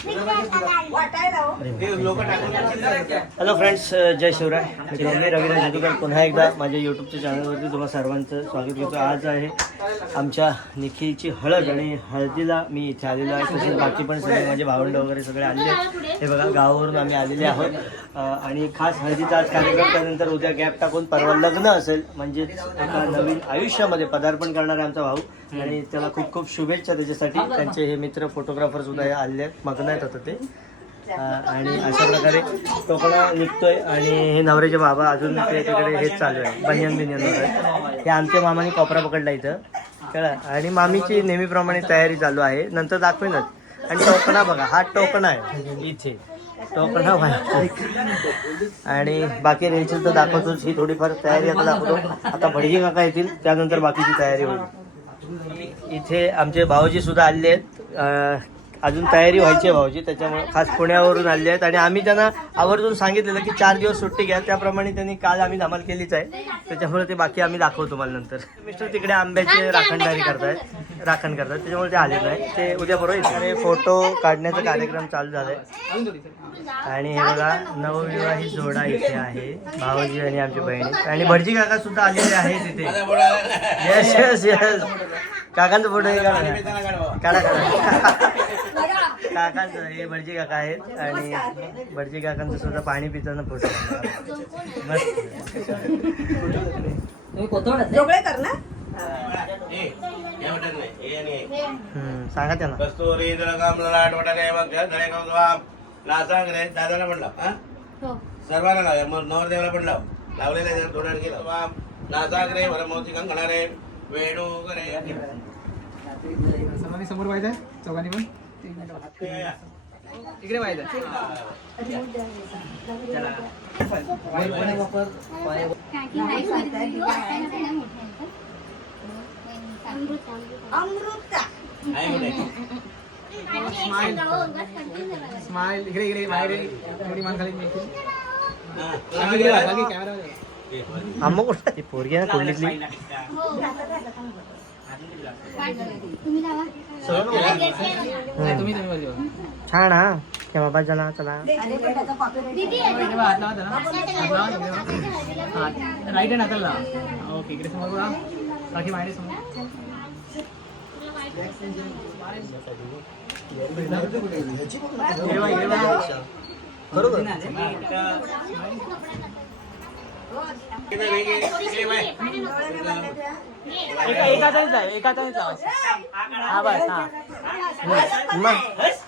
Hello friends, जय शिवराय. मी रविराज जादूगर पुन्हा एकदा माझ्या यूट्यूबच्या चॅनलवरती तुम्हा सर्वांचं स्वागत करतो. आज आहे आमच्या निखिलची हळद आणि हळदीला मी इथे आलेलो आहे. तसेच बाकी पण सगळे माझे भावंड वगैरे सगळे आलेले आहेत. हे बघा, गावावरून आम्ही आलेले आहोत आणि खास हळदीचा आज कार्यक्रम. त्यानंतर उद्या गॅप टाकून परवा लग्न असेल, म्हणजेच एका नवीन आयुष्यामध्ये पदार्पण करणारे आमचा भाऊ, आणि त्याला खूप खूप शुभेच्छा त्याच्यासाठी. त्यांचे हे मित्र फोटोग्राफर सुद्धा आले आहेत, मग्न आहेत आता ते. आणि अशा प्रकारे टोकणा निघतोय आणि हे नवऱ्याचे बाबा अजून तिकडे हेच चालू आहे, बनियन वगैरे. हे आमच्या मामाने कोपरा पकडला इथं कळा. आणि मामीची नेहमीप्रमाणे तयारी चालू आहे, नंतर दाखवेनच. आणि टोकणा बघा, हा टोकणा आहे इथे, टोकणा आणि बाकी रेंचल तर दाखवतोच. ही थोडीफार तयारी आता दाखवतो. आता भडजी काका येतील, त्यानंतर बाकीची तयारी होईल. इथे आमचे भाऊजी सुद्धा आले आहेत, अजून तयारी व्हायची आहे भाऊजी, त्याच्यामुळे खास पुण्यावरून आले आहेत. आणि आम्ही त्यांना आवर्जून सांगितलेलं की 4 दिवस सुट्टी घ्या, त्याप्रमाणे त्यांनी काल आम्ही धमाल केलीच आहे. त्याच्यामुळे ते बाकी आम्ही दाखवतो तुम्हाला नंतर. मिस्टर तिकडे आंब्याचे राखणदारी राखण करतात, त्याच्यामुळे ते आले नाही. ते उद्या बरोबर इकडे फोटो काढण्याचा कार्यक्रम चालू झालाय. आणि हे बघा, नवविवाहित जोडा इथे आहे, भाऊजी आणि आमची बहिणी. आणि भटजी काका सुद्धा आलेले आहेत इथे. येस येस येस, काकांचा फोटो हे काढा काकांचं. हे भटजी काका आहेत आणि भटजी काकांचं सुद्धा पाणी पिताना फोटो मस्त. सांगा त्यांना. कस्तुरी लाट वाटाणे दादाला पण लाव, सर्वांना लाव, मग नवरदेवाला पण लाव. लावलेला आहे थोडा गेला. नासागरे वरमोती कंकणारे वेणू करे. सर्वांनी समोर व्हायचंय, चौघांनी पण इकडे व्हायचं. स्माइल इकडे इकडे बाहेर थोडी मान खाली कॅमेरा. आम्ही कुठं ती पोरगी आहे ना कुठलीतली. छान हा, क्या बाबा, चला चला. राईट हँड हाताला. ओके, इकडे समोर बघा, बाकी बाहेर समोर. एकाचाच आहे, एकाचाच. हा बस. हा